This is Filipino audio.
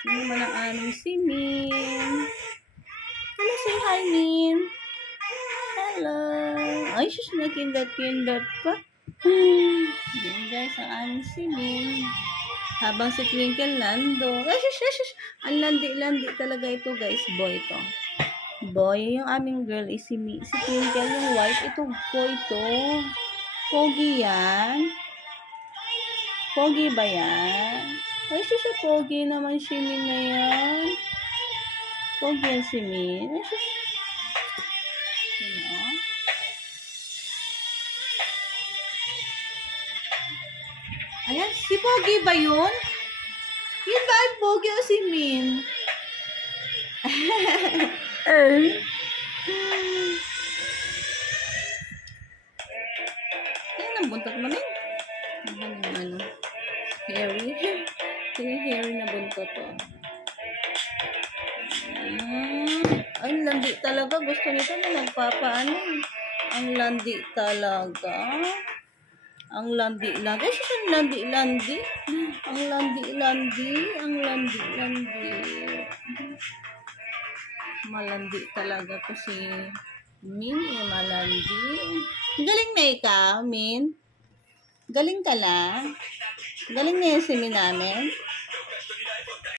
Yun naman ang aming si Min. Hello, say hi, Min. Hello. Ay, sus, nakindat-kindat pa. Yan guys, ang aming si Min. Habang si Twinkle nando. Ay, sus. Ang landi-landi talaga ito guys. Boy ito. Boy, yung aming girl is si Twinkle, yung white. Ito, boy to. Pogi yan. Pogi ba yan? Ay, sus, pogi naman si Min na yan. Pogi yan si Min. Ay, sus. Ano? Ayan, si Pogi ba yun? Yun ba ang Pogi o si Min? Ayan ang buntot mo, Min. Ayan yung ano, hairy. Yung hairy na buntot to. Ay, landi talaga. Gusto nito na nagpapaano. Ang landi talaga. Ang landi-landi. Ay, siya ang landi-landi. Ang landi-landi. Ang landi-landi. Malandi talaga to si Min. Malandi. Galing na ikaw, Min. Galing ka na. Galing na yun si Min namin.